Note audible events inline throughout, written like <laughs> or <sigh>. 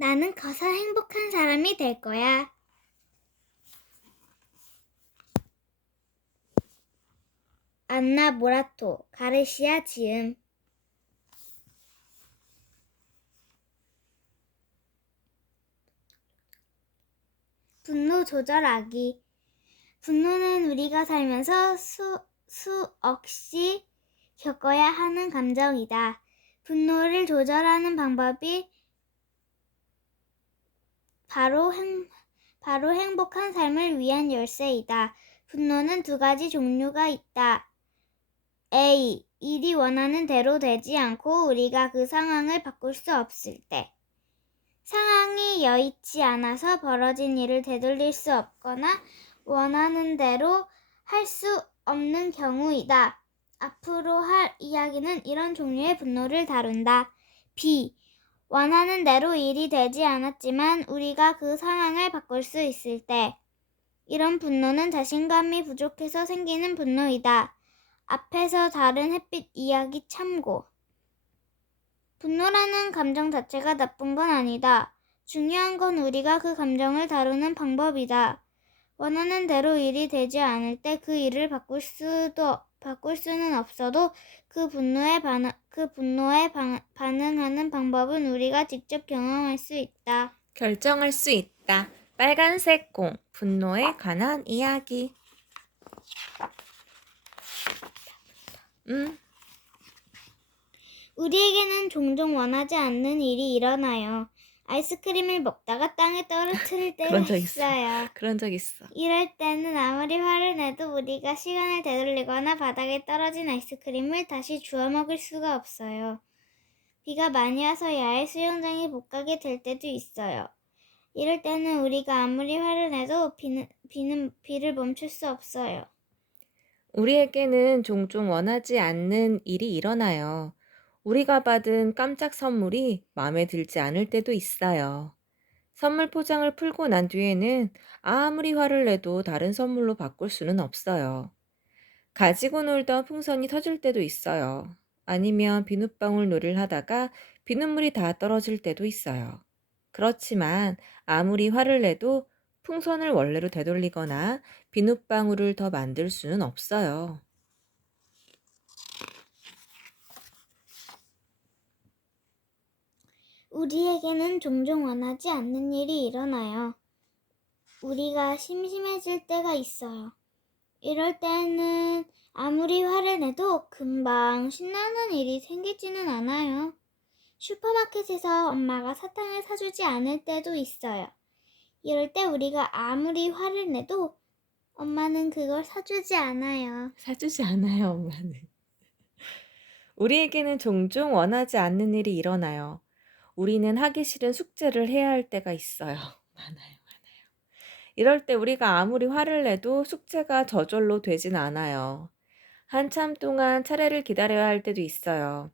나는 커서 행복한 사람이 될 거야. 안나 모라토, 가르시아 지음. 분노 조절하기. 분노는 우리가 살면서 수, 수억씩 겪어야 하는 감정이다. 분노를 조절하는 방법이 바로 행, 바로 행복한 삶을 위한 열쇠이다. 분노는 두 가지 종류가 있다. A. 일이 원하는 대로 되지 않고 우리가 그 상황을 바꿀 수 없을 때. 상황이 여의치 않아서 벌어진 일을 되돌릴 수 없거나 원하는 대로 할 수 없는 경우이다. 앞으로 할 이야기는 이런 종류의 분노를 다룬다. B. 원하는 대로 일이 되지 않았지만 우리가 그 상황을 바꿀 수 있을 때. 이런 분노는 자신감이 부족해서 생기는 분노이다. 앞에서 다른 햇빛 이야기 참고. 분노라는 감정 자체가 나쁜 건 아니다. 중요한 건 우리가 그 감정을 다루는 방법이다. 원하는 대로 일이 되지 않을 때 그 일을 바꿀 수도 바꿀 수는 없어도 그 분노에 반, 그 분노에 반, 반응하는 방법은 우리가 직접 경험할 수 있다. 결정할 수 있다. 빨간색 공, 분노에 관한 이야기. 음, 우리에게는 종종 원하지 않는 일이 일어나요. 아이스크림을 먹다가 땅에 떨어뜨릴 <laughs> 때가 그런 적 있어. 있어요. 그런 적 있어. 이럴 때는 아무리 화를 내도 우리가 시간을 되돌리거나 바닥에 떨어진 아이스크림을 다시 주워 먹을 수가 없어요. 비가 많이 와서 야외 수영장에 못 가게 될 때도 있어요. 이럴 때는 우리가 아무리 화를 내도 비는, 비는, 비를 멈출 수 없어요. 우리에게는 종종 원하지 않는 일이 일어나요. 우리가 받은 깜짝 선물이 마음에 들지 않을 때도 있어요. 선물 포장을 풀고 난 뒤에는 아무리 화를 내도 다른 선물로 바꿀 수는 없어요. 가지고 놀던 풍선이 터질 때도 있어요. 아니면 비눗방울 놀이를 하다가 비눗물이 다 떨어질 때도 있어요. 그렇지만 아무리 화를 내도 풍선을 원래로 되돌리거나 비눗방울을 더 만들 수는 없어요. 우리에게는 종종 원하지 않는 일이 일어나요. 우리가 심심해질 때가 있어요. 이럴 때는 아무리 화를 내도 금방 신나는 일이 생기지는 않아요. 슈퍼마켓에서 엄마가 사탕을 사주지 않을 때도 있어요. 이럴 때 우리가 아무리 화를 내도 엄마는 그걸 사주지 않아요. 사주지 않아요, 엄마는. <laughs> 우리에게는 종종 원하지 않는 일이 일어나요. 우리는 하기 싫은 숙제를 해야 할 때가 있어요. <laughs> 많아요, 많아요. 이럴 때 우리가 아무리 화를 내도 숙제가 저절로 되진 않아요. 한참 동안 차례를 기다려야 할 때도 있어요.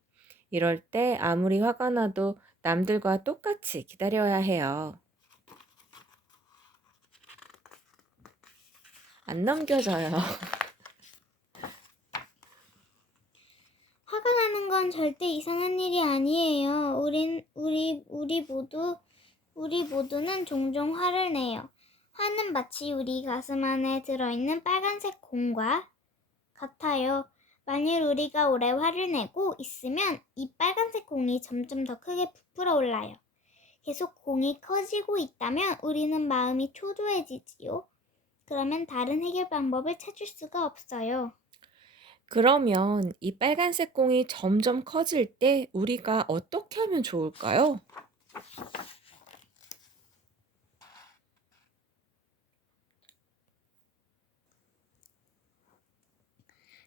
이럴 때 아무리 화가 나도 남들과 똑같이 기다려야 해요. 안 넘겨져요. <laughs> 화가 나는 건 절대 이상한 일이 아니에요. 우린 우리 우리 모두 우리 모두는 종종 화를 내요. 화는 마치 우리 가슴 안에 들어있는 빨간색 공과 같아요. 만일 우리가 오래 화를 내고 있으면 이 빨간색 공이 점점 더 크게 부풀어 올라요. 계속 공이 커지고 있다면 우리는 마음이 초조해지지요. 그러면 다른 해결 방법을 찾을 수가 없어요. 그러면 이 빨간색 공이 점점 커질 때 우리가 어떻게 하면 좋을까요?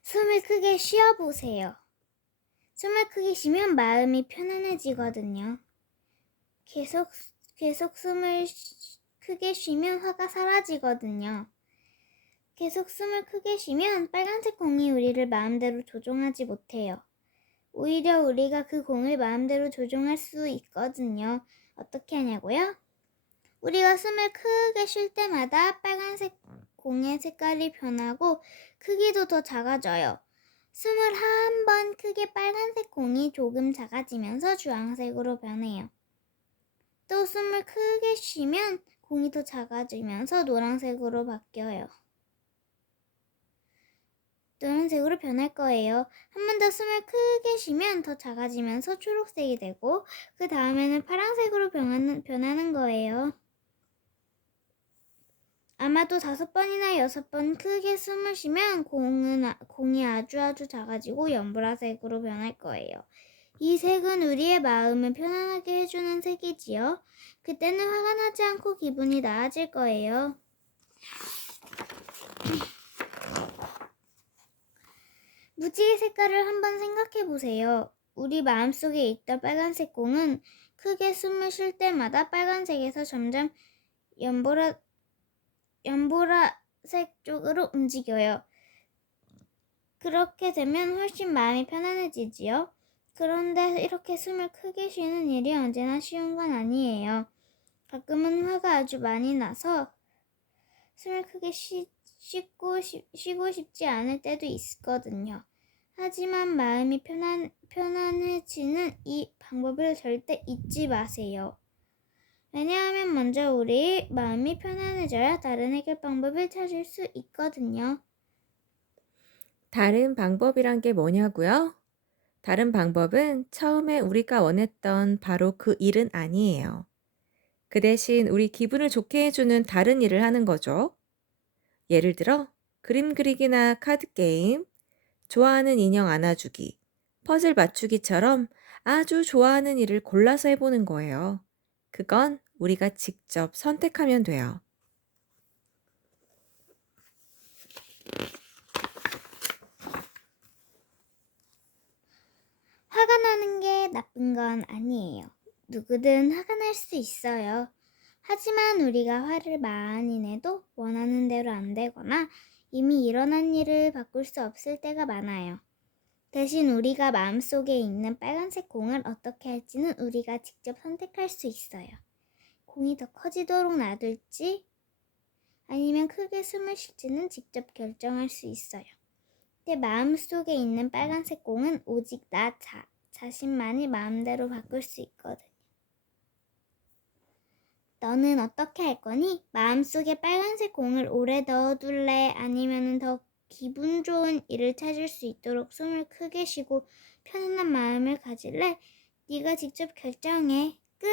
숨을 크게 쉬어보세요. 숨을 크게 쉬면 마음이 편안해지거든요. 계속, 계속 숨을 쉬- 크게 쉬면 화가 사라지거든요. 계속 숨을 크게 쉬면 빨간색 공이 우리를 마음대로 조종하지 못해요. 오히려 우리가 그 공을 마음대로 조종할 수 있거든요. 어떻게 하냐고요? 우리가 숨을 크게 쉴 때마다 빨간색 공의 색깔이 변하고 크기도 더 작아져요. 숨을 한 번 크게 빨간색 공이 조금 작아지면서 주황색으로 변해요. 또 숨을 크게 쉬면 공이 더 작아지면서 노란색으로 바뀌어요. 노란색으로 변할 거예요. 한 번 더 숨을 크게 쉬면 더 작아지면서 초록색이 되고 그 다음에는 파란색으로 변하는, 변하는 거예요. 아마도 다섯 번이나 여섯 번 크게 숨을 쉬면 공은, 아- 공이 아주 아주 작아지고 연보라색으로 변할 거예요. 이 색은 우리의 마음을 편안하게 해주는 색이지요. 그때는 화가 나지 않고 기분이 나아질 거예요. 무지개 색깔을 한번 생각해 보세요. 우리 마음속에 있던 빨간색 공은 크게 숨을 쉴 때마다 빨간색에서 점점 연보라, 연보라색 쪽으로 움직여요. 그렇게 되면 훨씬 마음이 편안해지지요. 그런데 이렇게 숨을 크게 쉬는 일이 언제나 쉬운 건 아니에요. 가끔은 화가 아주 많이 나서 숨을 크게 쉬, 쉬고, 쉬, 쉬고 싶지 않을 때도 있거든요. 하지만 마음이 편안, 편안해지는 이 방법을 절대 잊지 마세요. 왜냐하면 먼저 우리 마음이 편안해져야 다른 해결 방법을 찾을 수 있거든요. 다른 방법이란 게 뭐냐고요? 다른 방법은 처음에 우리가 원했던 바로 그 일은 아니에요. 그 대신 우리 기분을 좋게 해주는 다른 일을 하는 거죠. 예를 들어, 그림 그리기나 카드 게임, 좋아하는 인형 안아주기, 퍼즐 맞추기처럼 아주 좋아하는 일을 골라서 해보는 거예요. 그건 우리가 직접 선택하면 돼요. 화가 나는 게 나쁜 건 아니에요. 누구든 화가 날 수 있어요. 하지만 우리가 화를 많이 내도 원하는 대로 안 되거나 이미 일어난 일을 바꿀 수 없을 때가 많아요. 대신 우리가 마음속에 있는 빨간색 공을 어떻게 할지는 우리가 직접 선택할 수 있어요. 공이 더 커지도록 놔둘지 아니면 크게 숨을 쉴지는 직접 결정할 수 있어요. 내 마음속에 있는 빨간색 공은 오직 나 자, 자신만이 마음대로 바꿀 수 있거든. 너는 어떻게 할 거니? 마음속에 빨간색 공을 오래 넣어둘래? 아니면 더 기분 좋은 일을 찾을 수 있도록 숨을 크게 쉬고 편안한 마음을 가질래? 네가 직접 결정해. 끝!